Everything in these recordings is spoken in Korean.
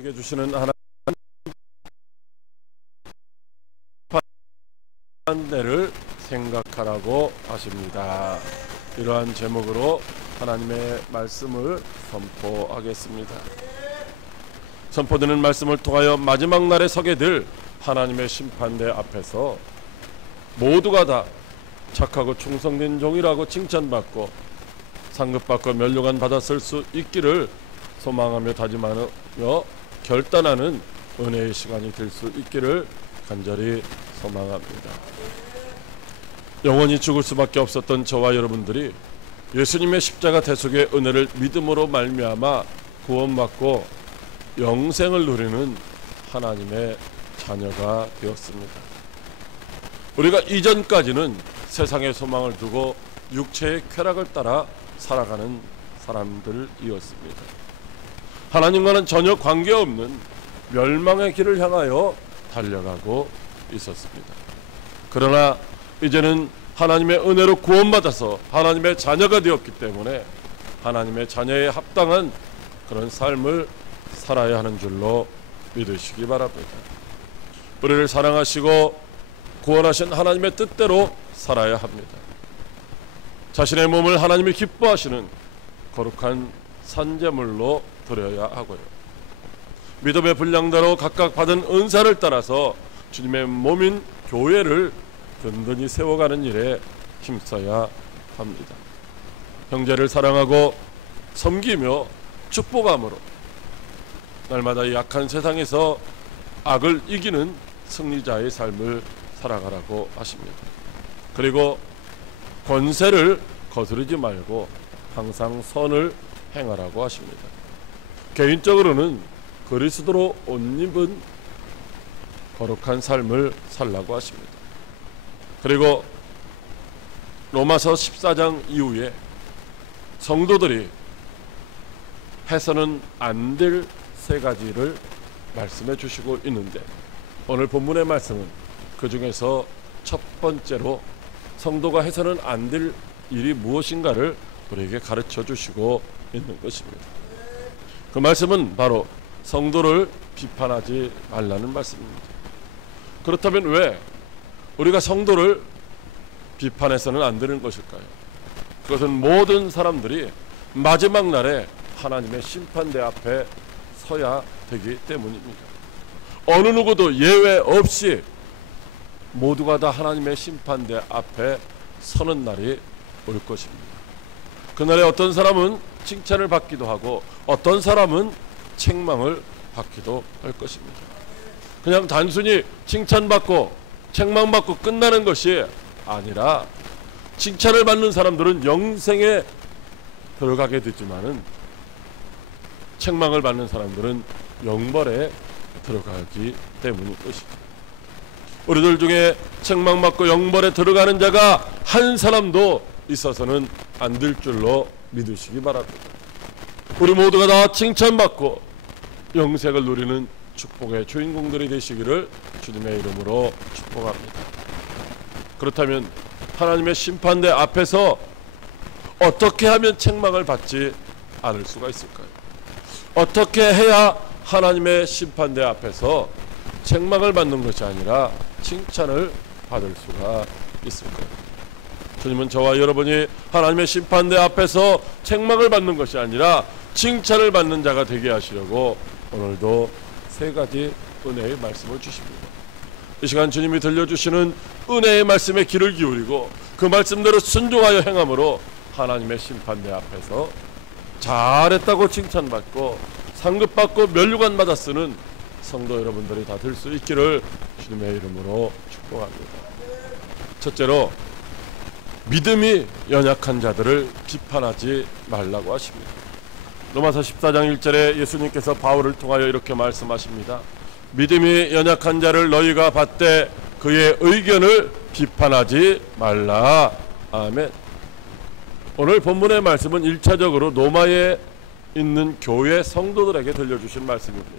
우리에게 주시는 하나님 판례를 생각하라고 하십니다. 이러한 제목으로 하나님의 말씀을 선포하겠습니다. 선포되는 말씀을 통하여 마지막 날에 서게 될 하나님의 심판대 앞에서 모두가 다 착하고 충성된 종이라고 칭찬받고 상급받고 면류관 받았을 수 있기를 소망하며 다짐하며 결단하는 은혜의 시간이 될 수 있기를 간절히 소망합니다. 영원히 죽을 수밖에 없었던 저와 여러분들이 예수님의 십자가 대속의 은혜를 믿음으로 말미암아 구원받고 영생을 누리는 하나님의 자녀가 되었습니다. 우리가 이전까지는 세상의 소망을 두고 육체의 쾌락을 따라 살아가는 사람들이었습니다. 하나님과는 전혀 관계없는 멸망의 길을 향하여 달려가고 있었습니다. 그러나 이제는 하나님의 은혜로 구원받아서 하나님의 자녀가 되었기 때문에 하나님의 자녀에 합당한 그런 삶을 살아야 하는 줄로 믿으시기 바랍니다. 우리를 사랑하시고 구원하신 하나님의 뜻대로 살아야 합니다. 자신의 몸을 하나님이 기뻐하시는 거룩한 산제물로 드려야 하고요. 믿음의 분량대로 각각 받은 은사를 따라서 주님의 몸인 교회를 든든히 세워가는 일에 힘써야 합니다. 형제를 사랑하고 섬기며 축복함으로 날마다 이 약한 세상에서 악을 이기는 승리자의 삶을 살아가라고 하십니다. 그리고 권세를 거스르지 말고 항상 선을 행하라고 하십니다. 개인적으로는 그리스도로 옷 입은 거룩한 삶을 살라고 하십니다. 그리고 로마서 14장 이후에 성도들이 해서는 안 될 세 가지를 말씀해 주시고 있는데 오늘 본문의 말씀은 그 중에서 첫 번째로 성도가 해서는 안 될 일이 무엇인가를 우리에게 가르쳐 주시고 있는 것입니다. 그 말씀은 바로 성도를 비판하지 말라는 말씀입니다. 그렇다면 왜 우리가 성도를 비판해서는 안 되는 것일까요? 그것은 모든 사람들이 마지막 날에 하나님의 심판대 앞에 서야 되기 때문입니다. 어느 누구도 예외 없이 모두가 다 하나님의 심판대 앞에 서는 날이 올 것입니다. 그날에 어떤 사람은 칭찬을 받기도 하고 어떤 사람은 책망을 받기도 할 것입니다. 그냥 단순히 칭찬받고 책망받고 끝나는 것이 아니라 칭찬을 받는 사람들은 영생에 들어가게 되지만은 책망을 받는 사람들은 영벌에 들어가기 때문인 것입니다. 우리들 중에 책망받고 영벌에 들어가는 자가 한 사람도 있어서는 안 될 줄로 믿으시기 바랍니다. 우리 모두가 다 칭찬받고 영생을 누리는 축복의 주인공들이 되시기를 주님의 이름으로 축복합니다. 그렇다면 하나님의 심판대 앞에서 어떻게 하면 책망을 받지 않을 수가 있을까요? 어떻게 해야 하나님의 심판대 앞에서 책망을 받는 것이 아니라 칭찬을 받을 수가 있을까요? 주님은 저와 여러분이 하나님의 심판대 앞에서 책망을 받는 것이 아니라 칭찬을 받는 자가 되게 하시려고 오늘도 세 가지 은혜의 말씀을 주십니다. 이 시간 주님이 들려주시는 은혜의 말씀에 귀를 기울이고 그 말씀대로 순종하여 행함으로 하나님의 심판대 앞에서 잘했다고 칭찬받고 상급받고 면류관 받아 쓰는 성도 여러분들이 다 될 수 있기를 주님의 이름으로 축복합니다. 첫째로 믿음이 연약한 자들을 비판하지 말라고 하십니다. 로마서 14장 1절에 예수님께서 바울을 통하여 이렇게 말씀하십니다. 믿음이 연약한 자를 너희가 받되 그의 의견을 비판하지 말라. 아멘. 오늘 본문의 말씀은 1차적으로 로마에 있는 교회 성도들에게 들려주신 말씀입니다.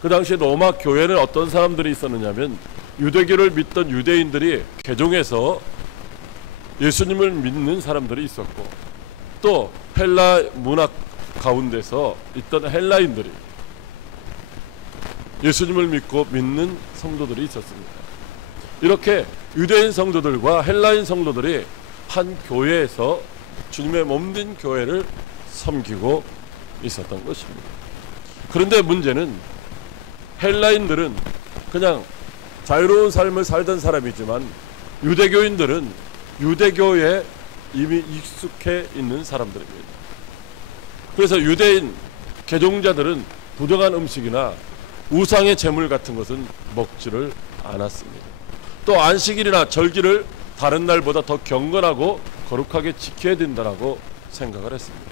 그 당시 로마 교회는 어떤 사람들이 있었느냐면 유대교를 믿던 유대인들이 개종해서 예수님을 믿는 사람들이 있었고 또 헬라 문학 가운데서 있던 헬라인들이 예수님을 믿는 성도들이 있었습니다. 이렇게 유대인 성도들과 헬라인 성도들이 한 교회에서 주님의 몸된 교회를 섬기고 있었던 것입니다. 그런데 문제는 헬라인들은 그냥 자유로운 삶을 살던 사람이지만 유대교인들은 유대교에 이미 익숙해 있는 사람들입니다. 그래서 유대인 개종자들은 부정한 음식이나 우상의 제물 같은 것은 먹지를 않았습니다. 또 안식일이나 절기를 다른 날보다 더 경건하고 거룩하게 지켜야 된다고 생각을 했습니다.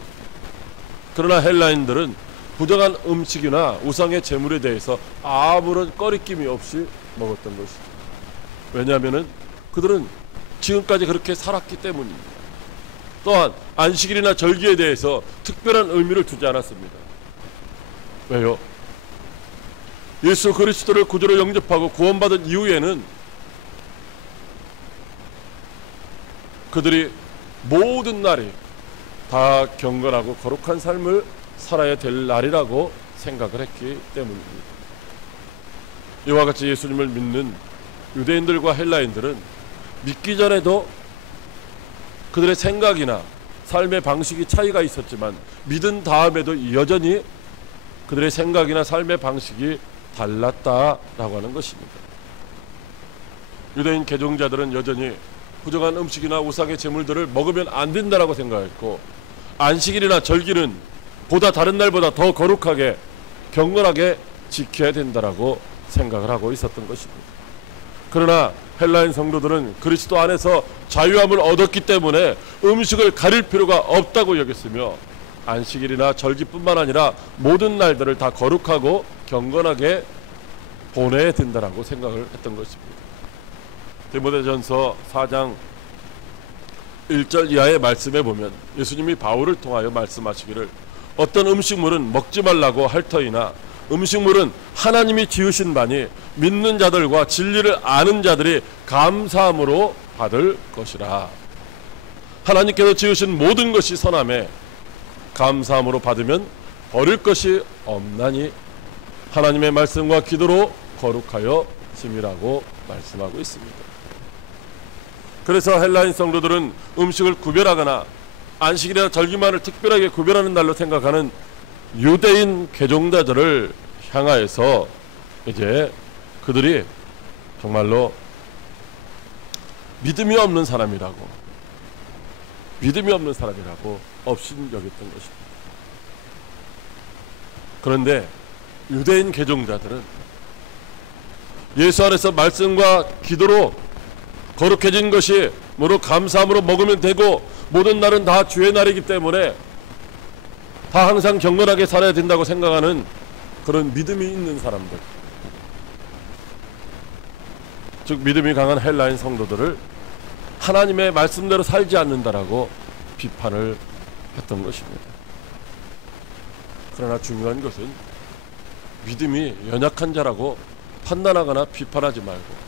그러나 헬라인들은 부정한 음식이나 우상의 제물에 대해서 아무런 꺼리낌이 없이 먹었던 것이죠. 왜냐하면 그들은 지금까지 그렇게 살았기 때문입니다. 또한 안식일이나 절기에 대해서 특별한 의미를 두지 않았습니다. 왜요? 예수 그리스도를 구주로 영접하고 구원받은 이후에는 그들이 모든 날이 다 경건하고 거룩한 삶을 살아야 될 날이라고 생각을 했기 때문입니다. 이와 같이 예수님을 믿는 유대인들과 헬라인들은 믿기 전에도 그들의 생각이나 삶의 방식이 차이가 있었지만 믿은 다음에도 여전히 그들의 생각이나 삶의 방식이 달랐다라고 하는 것입니다. 유대인 개종자들은 여전히 부정한 음식이나 우상의 제물들을 먹으면 안 된다라고 생각했고, 안식일이나 절기는 보다 다른 날보다 더 거룩하게 경건하게 지켜야 된다라고 생각을 하고 있었던 것입니다. 그러나 헬라인 성도들은 그리스도 안에서 자유함을 얻었기 때문에 음식을 가릴 필요가 없다고 여겼으며, 안식일이나 절기뿐만 아니라 모든 날들을 다 거룩하고 경건하게 보내야 된다라고 생각을 했던 것입니다. 디모데전서 4장 1절 이하의 말씀에 보면 예수님이 바울을 통하여 말씀하시기를, 어떤 음식물은 먹지 말라고 할 터이나 음식물은 하나님이 지으신 바니 믿는 자들과 진리를 아는 자들이 감사함으로 받을 것이라. 하나님께서 지으신 모든 것이 선함에 감사함으로 받으면 버릴 것이 없나니 하나님의 말씀과 기도로 거룩하여 심이라고 말씀하고 있습니다. 그래서 헬라인 성도들은 음식을 구별하거나 안식일이나 절기만을 특별하게 구별하는 날로 생각하는 유대인 개종자들을 향하여서 이제 그들이 정말로 믿음이 없는 사람이라고 업신여겼던 것입니다. 그런데 유대인 개종자들은 예수 안에서 말씀과 기도로 거룩해진 것이 뭐로 감사함으로 먹으면 되고, 모든 날은 다 주의 날이기 때문에 다 항상 경건하게 살아야 된다고 생각하는 그런 믿음이 있는 사람들, 즉 믿음이 강한 헬라인 성도들을 하나님의 말씀대로 살지 않는다라고 비판을 했던 것입니다. 그러나 중요한 것은 믿음이 연약한 자라고 판단하거나 비판하지 말고,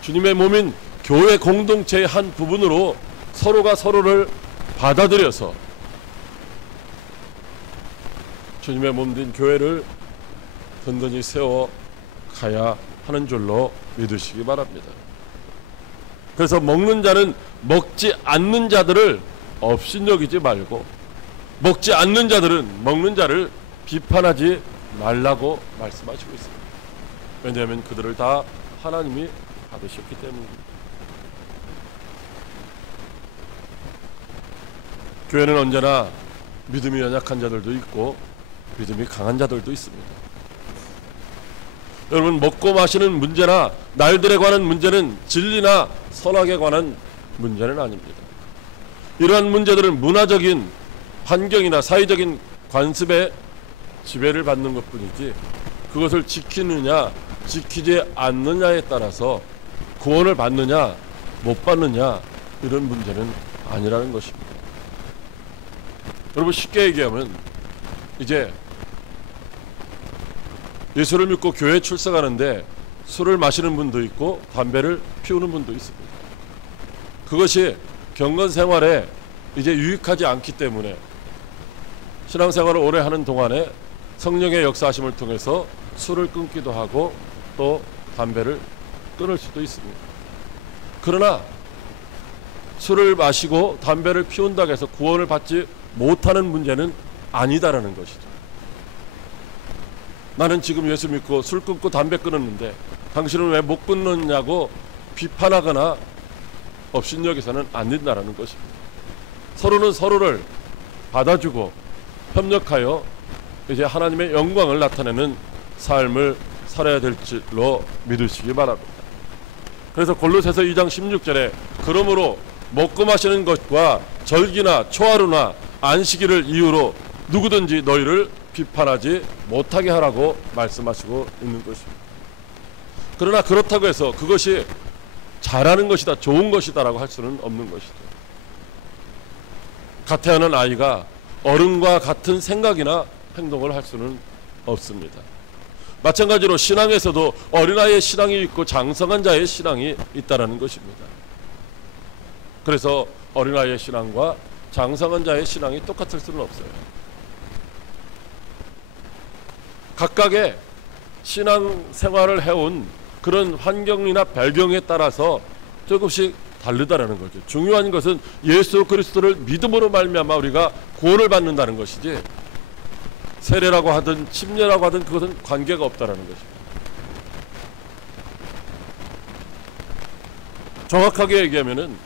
주님의 몸인 교회 공동체의 한 부분으로 서로가 서로를 받아들여서 주님의 몸된 교회를 든든히 세워 가야 하는 줄로 믿으시기 바랍니다. 그래서 먹는 자는 먹지 않는 자들을 업신여기지 말고, 먹지 않는 자들은 먹는 자를 비판하지 말라고 말씀하시고 있습니다. 왜냐하면 그들을 다 하나님이 받으셨기 때문입니다. 교회는 언제나 믿음이 연약한 자들도 있고 믿음이 강한 자들도 있습니다. 여러분, 먹고 마시는 문제나 날들에 관한 문제는 진리나 선악에 관한 문제는 아닙니다. 이러한 문제들은 문화적인 환경이나 사회적인 관습에 지배를 받는 것뿐이지, 그것을 지키느냐 지키지 않느냐에 따라서 구원을 받느냐 못 받느냐 이런 문제는 아니라는 것입니다. 여러분, 쉽게 얘기하면 이제 예수를 믿고 교회에 출석하는데 술을 마시는 분도 있고 담배를 피우는 분도 있습니다. 그것이 경건 생활에 이제 유익하지 않기 때문에 신앙생활을 오래 하는 동안에 성령의 역사하심을 통해서 술을 끊기도 하고 또 담배를 끊을 수도 있습니다. 그러나 술을 마시고 담배를 피운다고 해서 구원을 받지 못하는 문제는 아니다라는 것이죠. 나는 지금 예수 믿고 술 끊고 담배 끊었는데 당신은 왜 못 끊느냐고 비판하거나 업신여기서는 안 된다라는 것입니다. 서로는 서로를 받아주고 협력하여 이제 하나님의 영광을 나타내는 삶을 살아야 될 줄로 믿으시기 바랍니다. 그래서 골로새서 2장 16절에 그러므로 먹고 마시는 것과 절기나 초하루나 안식일을 이유로 누구든지 너희를 비판하지 못하게 하라고 말씀하시고 있는 것입니다. 그러나 그렇다고 해서 그것이 잘하는 것이다, 좋은 것이다 라고 할 수는 없는 것이죠. 가태하는 아이가 어른과 같은 생각이나 행동을 할 수는 없습니다. 마찬가지로 신앙에서도 어린아이의 신앙이 있고 장성한 자의 신앙이 있다는 것입니다. 그래서 어린아이의 신앙과 장성한 자의 신앙이 똑같을 수는 없어요. 각각의 신앙 생활을 해온 그런 환경이나 배경에 따라서 조금씩 다르다는 거죠. 중요한 것은 예수 그리스도를 믿음으로 말미암아 우리가 구원을 받는다는 것이지 세례라고 하든 침례라고 하든 그것은 관계가 없다는 것입니다. 정확하게 얘기하면은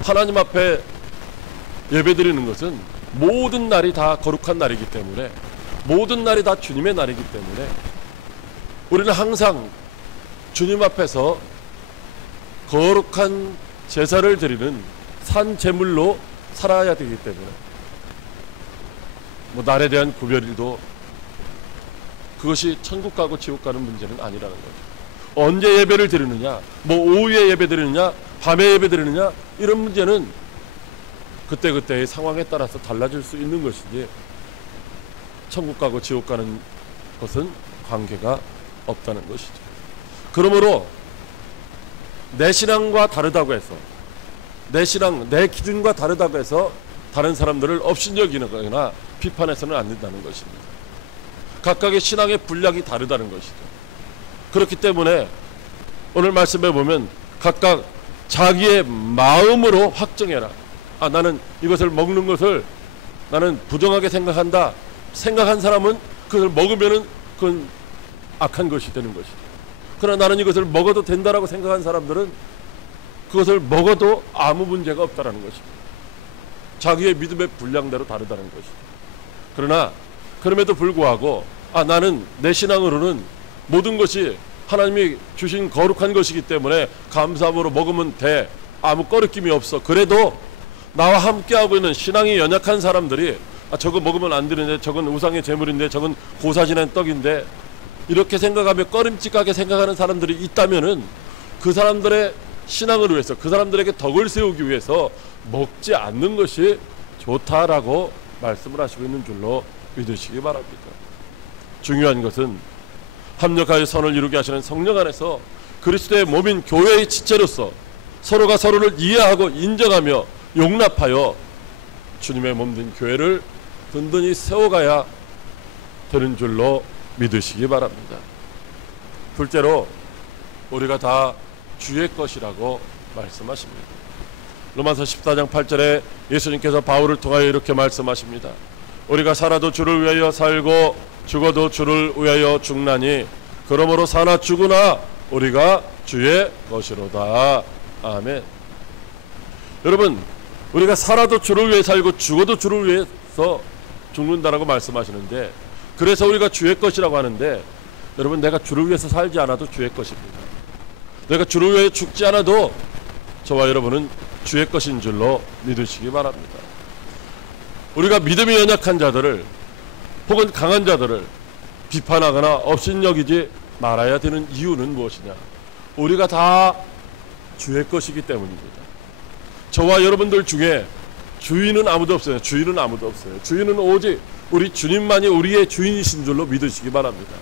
하나님 앞에 예배드리는 것은 모든 날이 다 거룩한 날이기 때문에, 모든 날이 다 주님의 날이기 때문에 우리는 항상 주님 앞에서 거룩한 제사를 드리는 산 제물로 살아야 되기 때문에 날에 대한 구별도 그것이 천국 가고 지옥 가는 문제는 아니라는 거죠. 언제 예배를 드리느냐, 오후에 예배 드리느냐, 밤에 예배 드리느냐, 이런 문제는 그때그때의 상황에 따라서 달라질 수 있는 것이지 천국 가고 지옥 가는 것은 관계가 없다는 것이죠. 그러므로 내 신앙과 다르다고 해서, 내 신앙, 내 기준과 다르다고 해서 다른 사람들을 업신여기거나 비판해서는 안 된다는 것입니다. 각각의 신앙의 분량이 다르다는 것이죠. 그렇기 때문에 오늘 말씀해 보면 각각 자기의 마음으로 확정해라. 나는 이것을 먹는 것을 나는 부정하게 생각한다. 생각한 사람은 그것을 먹으면은 그건 악한 것이 되는 것이죠. 그러나 나는 이것을 먹어도 된다라고 생각한 사람들은 그것을 먹어도 아무 문제가 없다라는 것입니다. 자기의 믿음의 분량대로 다르다는 것이죠. 그러나 그럼에도 불구하고 나는 내 신앙으로는 모든 것이 하나님이 주신 거룩한 것이기 때문에 감사함으로 먹으면 돼. 아무 꺼리낌이 없어. 그래도 나와 함께하고 있는 신앙이 연약한 사람들이 저거 먹으면 안 되는데, 저건 우상의 제물인데, 저건 고사지난 떡인데, 이렇게 생각하며 꺼림칙하게 생각하는 사람들이 있다면은 그 사람들의 신앙을 위해서, 그 사람들에게 덕을 세우기 위해서 먹지 않는 것이 좋다라고 말씀을 하시고 있는 줄로 믿으시기 바랍니다. 중요한 것은 합력하여 선을 이루게 하시는 성령 안에서 그리스도의 몸인 교회의 지체로서 서로가 서로를 이해하고 인정하며 용납하여 주님의 몸된 교회를 든든히 세워가야 되는 줄로 믿으시기 바랍니다. 둘째로 우리가 다 주의 것이라고 말씀하십니다. 로마서 14장 8절에 예수님께서 바울을 통하여 이렇게 말씀하십니다. 우리가 살아도 주를 위하여 살고 죽어도 주를 위하여 죽나니 그러므로 사나 죽으나 우리가 주의 것이로다. 아멘. 여러분, 우리가 살아도 주를 위해 살고 죽어도 주를 위해서 죽는다라고 말씀하시는데, 그래서 우리가 주의 것이라고 하는데, 여러분, 내가 주를 위해서 살지 않아도 주의 것입니다. 내가 주를 위해 죽지 않아도 저와 여러분은 주의 것인 줄로 믿으시기 바랍니다. 우리가 믿음이 연약한 자들을 혹은 강한 자들을 비판하거나 업신여기지 말아야 되는 이유는 무엇이냐? 우리가 다 주의 것이기 때문입니다. 저와 여러분들 중에 주인은 아무도 없어요. 주인은 아무도 없어요. 주인은 오직 우리 주님만이 우리의 주인이신 줄로 믿으시기 바랍니다.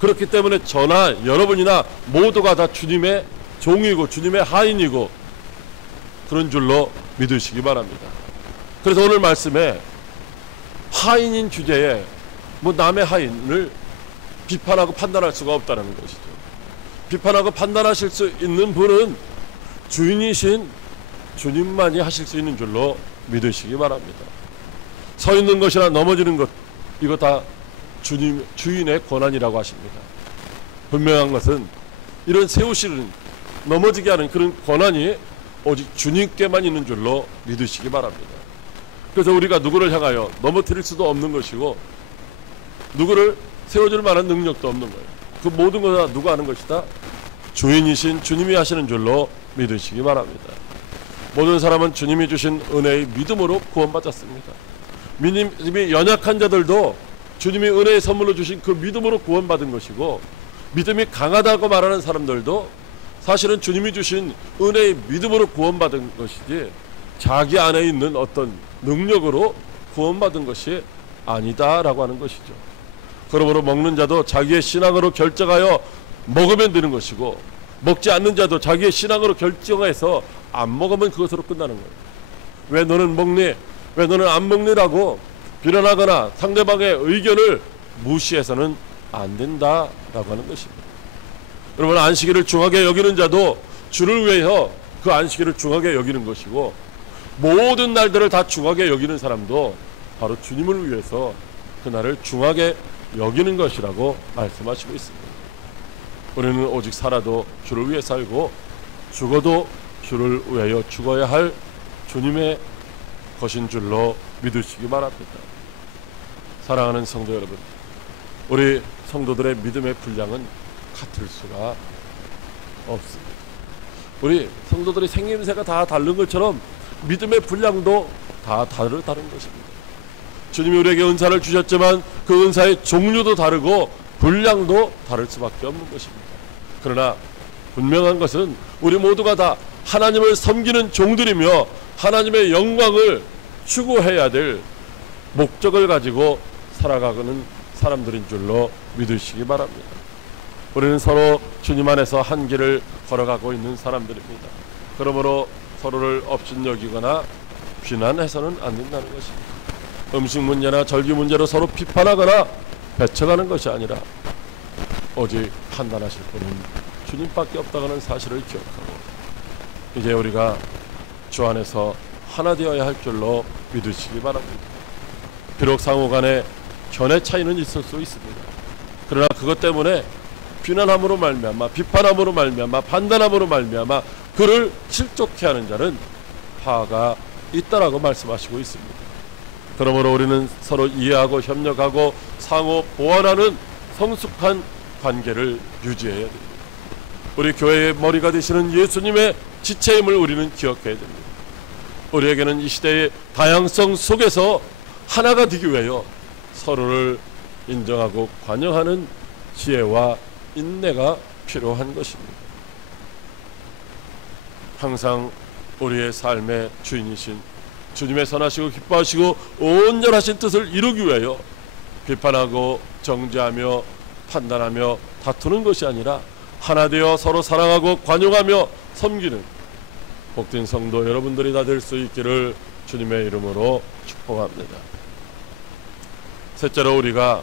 그렇기 때문에 저나 여러분이나 모두가 다 주님의 종이고 주님의 하인이고 그런 줄로 믿으시기 바랍니다. 그래서 오늘 말씀에 하인인 주제에 남의 하인을 비판하고 판단할 수가 없다는 것이죠. 비판하고 판단하실 수 있는 분은 주인이신 주님만이 하실 수 있는 줄로 믿으시기 바랍니다. 서 있는 것이나 넘어지는 것, 이거 다 주인의 권한이라고 하십니다. 분명한 것은 이런 세우시는, 넘어지게 하는 그런 권한이 오직 주님께만 있는 줄로 믿으시기 바랍니다. 그래서 우리가 누구를 향하여 넘어뜨릴 수도 없는 것이고 누구를 세워줄 만한 능력도 없는 거예요. 그 모든 것을 누가 하는 것이다? 주인이신 주님이 하시는 줄로 믿으시기 바랍니다. 모든 사람은 주님이 주신 은혜의 믿음으로 구원받았습니다. 믿음이 연약한 자들도 주님이 은혜의 선물로 주신 그 믿음으로 구원받은 것이고, 믿음이 강하다고 말하는 사람들도 사실은 주님이 주신 은혜의 믿음으로 구원받은 것이지 자기 안에 있는 어떤 능력으로 구원받은 것이 아니다라고 하는 것이죠. 그러므로 먹는 자도 자기의 신앙으로 결정하여 먹으면 되는 것이고, 먹지 않는 자도 자기의 신앙으로 결정해서 안 먹으면 그것으로 끝나는 거예요. 왜 너는 먹니? 왜 너는 안 먹니라고 비난하거나 상대방의 의견을 무시해서는 안 된다라고 하는 것입니다. 여러분, 안식일을 중하게 여기는 자도 주를 위하여 그 안식일을 중하게 여기는 것이고, 모든 날들을 다 중하게 여기는 사람도 바로 주님을 위해서 그날을 중하게 여기는 것이라고 말씀하시고 있습니다. 우리는 오직 살아도 주를 위해 살고 죽어도 주를 위하여 죽어야 할 주님의 것인 줄로 믿으시기 바랍니다. 사랑하는 성도 여러분, 우리 성도들의 믿음의 분량은 같을 수가 없습니다. 우리 성도들의 생김새가 다 다른 것처럼 믿음의 분량도 다 다른 것입니다. 주님이 우리에게 은사를 주셨지만 그 은사의 종류도 다르고 분량도 다를 수밖에 없는 것입니다. 그러나 분명한 것은 우리 모두가 다 하나님을 섬기는 종들이며 하나님의 영광을 추구해야 될 목적을 가지고 살아가는 사람들인 줄로 믿으시기 바랍니다. 우리는 서로 주님 안에서 한 길을 걸어가고 있는 사람들입니다. 그러므로 서로를 업신여기거나 비난해서는 안 된다는 것입니다. 음식 문제나 절기 문제로 서로 비판하거나 배척하는 것이 아니라 오직 판단하실 분은 주님밖에 없다는 사실을 기억하고 이제 우리가 주 안에서 하나 되어야 할 줄로 믿으시기 바랍니다. 비록 상호간에 견해 차이는 있을 수 있습니다. 그러나 그것 때문에 비난함으로 말미암아, 비판함으로 말미암아, 판단함으로 말미암아 그를 실족해 하는 자는 화가 있다라고 말씀하시고 있습니다. 그러므로 우리는 서로 이해하고 협력하고 상호 보완하는 성숙한 관계를 유지해야 됩니다. 우리 교회의 머리가 되시는 예수님의 지체임을 우리는 기억해야 됩니다. 우리에게는 이 시대의 다양성 속에서 하나가 되기 위하여 서로를 인정하고 관용하는 지혜와 인내가 필요한 것입니다. 항상 우리의 삶의 주인이신 주님의 선하시고 기뻐하시고 온전하신 뜻을 이루기 위하여 비판하고 정죄하며 판단하며 다투는 것이 아니라 하나 되어 서로 사랑하고 관용하며 섬기는 복된 성도 여러분들이 다 될 수 있기를 주님의 이름으로 축복합니다. 셋째로 우리가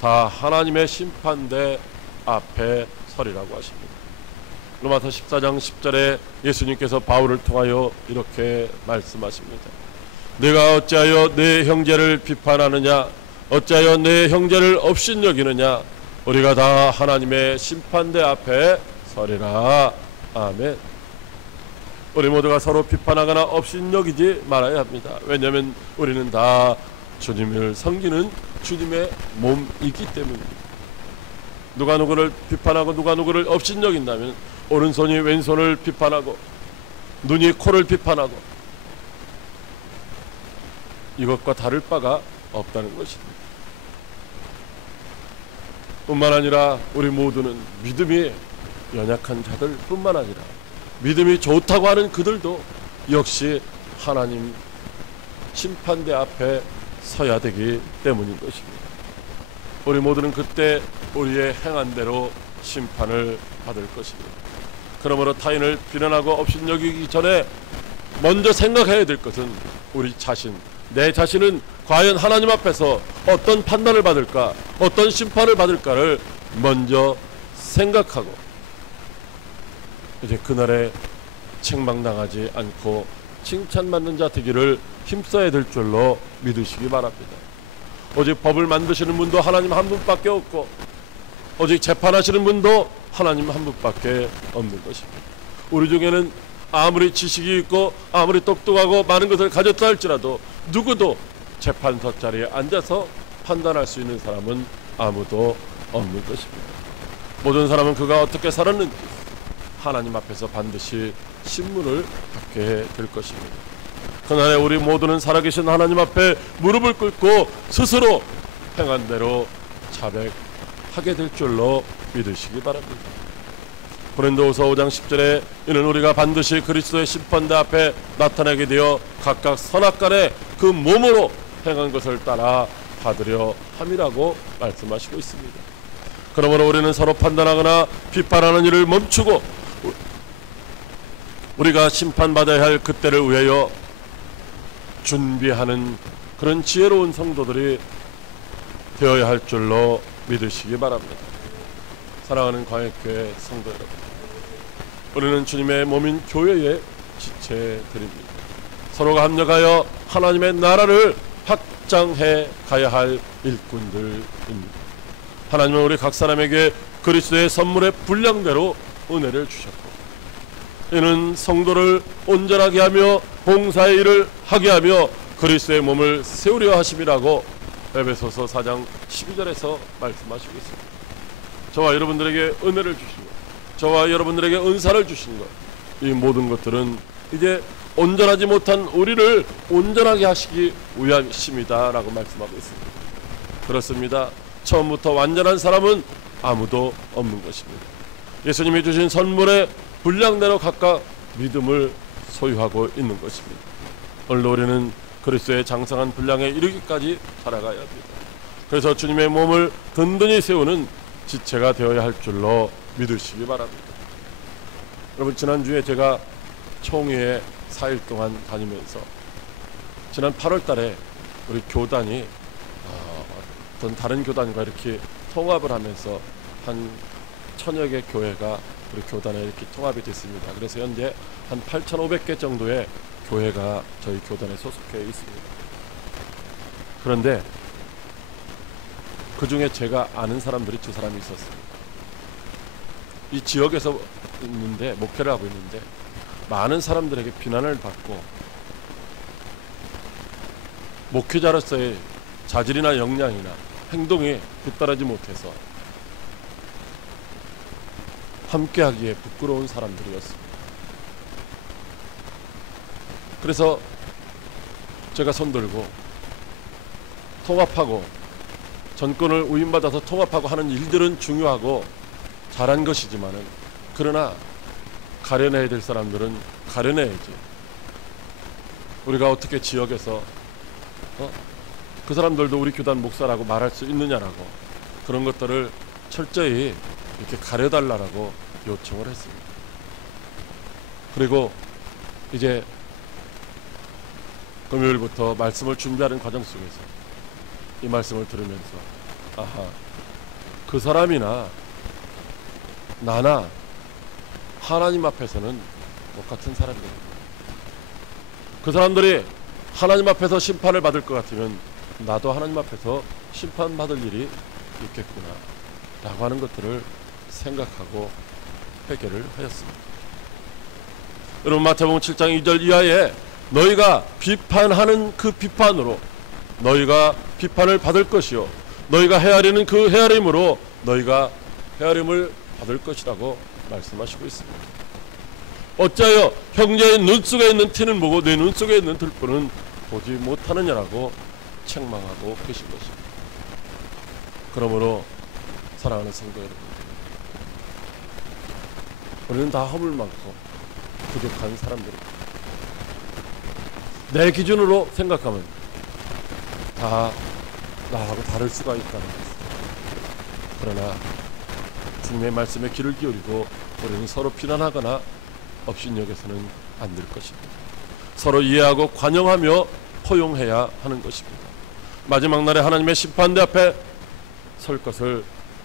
다 하나님의 심판대 앞에 서리라고 하십니다. 로마서 14장 10절에 예수님께서 바울을 통하여 이렇게 말씀하십니다. 네가 어찌하여 내 형제를 비판하느냐, 어찌하여 내 형제를 업신여기느냐, 우리가 다 하나님의 심판대 앞에 서리라. 아멘. 우리 모두가 서로 비판하거나 업신여기지 말아야 합니다. 왜냐하면 우리는 다 주님을 섬기는 주님의 몸이기 때문입니다. 누가 누구를 비판하고 누가 누구를 업신여긴다면 오른손이 왼손을 비판하고 눈이 코를 비판하고 이것과 다를 바가 없다는 것입니다. 뿐만 아니라 우리 모두는 믿음이 연약한 자들 뿐만 아니라 믿음이 좋다고 하는 그들도 역시 하나님 심판대 앞에 서야 되기 때문인 것입니다. 우리 모두는 그때 우리의 행한 대로 심판을 받을 것입니다. 그러므로 타인을 비난하고 업신여기기 전에 먼저 생각해야 될 것은 우리 자신, 내 자신은 과연 하나님 앞에서 어떤 판단을 받을까, 어떤 심판을 받을까를 먼저 생각하고 이제 그날에 책망당하지 않고 칭찬받는 자 되기를 힘써야 될 줄로 믿으시기 바랍니다. 오직 법을 만드시는 분도 하나님 한 분밖에 없고 오직 재판하시는 분도 하나님 한 분밖에 없는 것입니다. 우리 중에는 아무리 지식이 있고 아무리 똑똑하고 많은 것을 가졌다 할지라도 누구도 재판석 자리에 앉아서 판단할 수 있는 사람은 아무도 없는 것입니다. 모든 사람은 그가 어떻게 살았는지 하나님 앞에서 반드시 신문을 받게 될 것입니다. 그날에 우리 모두는 살아계신 하나님 앞에 무릎을 꿇고 스스로 행한 대로 자백하게 될 줄로 믿으시기 바랍니다. 고린도후서 5장 10절에 이는 우리가 반드시 그리스도의 심판대 앞에 나타나게 되어 각각 선악간에 그 몸으로 행한 것을 따라 받으려 함이라고 말씀하시고 있습니다. 그러므로 우리는 서로 판단하거나 비판하는 일을 멈추고 우리가 심판받아야 할 그때를 위하여 준비하는 그런 지혜로운 성도들이 되어야 할 줄로 믿으시기 바랍니다. 사랑하는 광역교회 성도 여러분, 우리는 주님의 몸인 교회의 지체들입니다. 서로가 합력하여 하나님의 나라를 확장해 가야 할 일꾼들입니다. 하나님은 우리 각 사람에게 그리스도의 선물의 분량대로 은혜를 주셨고 이는 성도를 온전하게 하며 봉사의 일을 하게 하며 그리스도의 몸을 세우려 하심이라고 에베소서 4장 12절에서 말씀하시고 있습니다. 저와 여러분들에게 은혜를 주신 것, 저와 여러분들에게 은사를 주신 것, 이 모든 것들은 이제 온전하지 못한 우리를 온전하게 하시기 위함입니다 라고 말씀하고 있습니다. 그렇습니다. 처음부터 완전한 사람은 아무도 없는 것입니다. 예수님이 주신 선물의 분량대로 각각 믿음을 소유하고 있는 것입니다. 오늘 우리는 그리스도의 장성한 분량에 이르기까지 살아가야 합니다. 그래서 주님의 몸을 든든히 세우는 지체가 되어야 할 줄로 믿으시기 바랍니다. 여러분, 지난주에 제가 총회에 4일 동안 다니면서 지난 8월 달에 우리 교단이 어떤 다른 교단과 이렇게 통합을 하면서 한 1000여 개 교회가 우리 교단에 이렇게 통합이 됐습니다. 그래서 현재 한 8,500개 정도의 교회가 저희 교단에 소속해 있습니다. 그런데 그 중에 제가 아는 사람들이 2사람이 있었습니다. 이 지역에서 있는데 목회를 하고 있는데 많은 사람들에게 비난을 받고 목회자로서의 자질이나 역량이나 행동이 뒤따르지 못해서 함께하기에 부끄러운 사람들이었습니다. 그래서 제가 손들고 통합하고 전권을 위임받아서 통합하고 하는 일들은 중요하고 잘한 것이지만은 그러나 가려내야 될 사람들은 가려내야지. 우리가 어떻게 지역에서 그 사람들도 우리 교단 목사라고 말할 수 있느냐라고 그런 것들을 철저히 이렇게 가려달라고 요청을 했습니다. 그리고 이제 금요일부터 말씀을 준비하는 과정 속에서 이 말씀을 들으면서 아하, 그 사람이나 나나 하나님 앞에서는 똑같은 사람입니다. 그 사람들이 하나님 앞에서 심판을 받을 것 같으면 나도 하나님 앞에서 심판받을 일이 있겠구나 라고 하는 것들을 생각하고 회개를 하였습니다. 여러분, 마태복음 7장 2절 이하에 너희가 비판하는 그 비판으로 너희가 비판을 받을 것이요 너희가 헤아리는 그 헤아림으로 너희가 헤아림을 받을 것이라고 말씀하시고 있습니다. 어찌하여 형제의 눈 속에 있는 티는 보고 내 눈 속에 있는 들보는 보지 못하느냐라고 책망하고 계신 것입니다. 그러므로 사랑하는 성도 여러분, 우리는 다 허물 많고 부족한 사람들입니다. 내 기준으로 생각하면 다 나하고 다를 수가 있다는 것입니다. 그러나 주님의 말씀에 귀를 기울이고 우리는 서로 비난하거나 업신여겨서는 안 될 것입니다. 서로 이해하고 관용하며 포용해야 하는 것입니다. 마지막 날에 하나님의 심판대 앞에 설 것을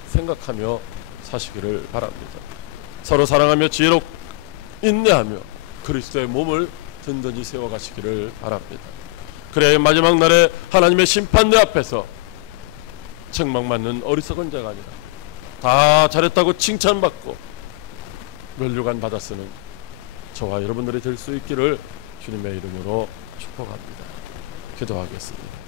생각하며 사시기를 바랍니다. 서로 사랑하며 지혜롭 인내하며 그리스도의 몸을 든든히 세워가시기를 바랍니다. 그래야 마지막 날에 하나님의 심판대 앞에서 책망받는 어리석은 자가 아니라 다 잘했다고 칭찬받고 면류관 받아 쓰는 저와 여러분들이 될 수 있기를 주님의 이름으로 축복합니다. 기도하겠습니다.